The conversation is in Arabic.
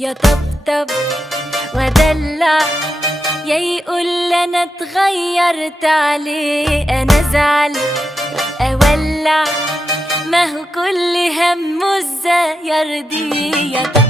يا طبطب ودلع، يا يقول انا اتغيرت عليه، انا ازعل اولع، ما هو كل همه ازاي يرضيه.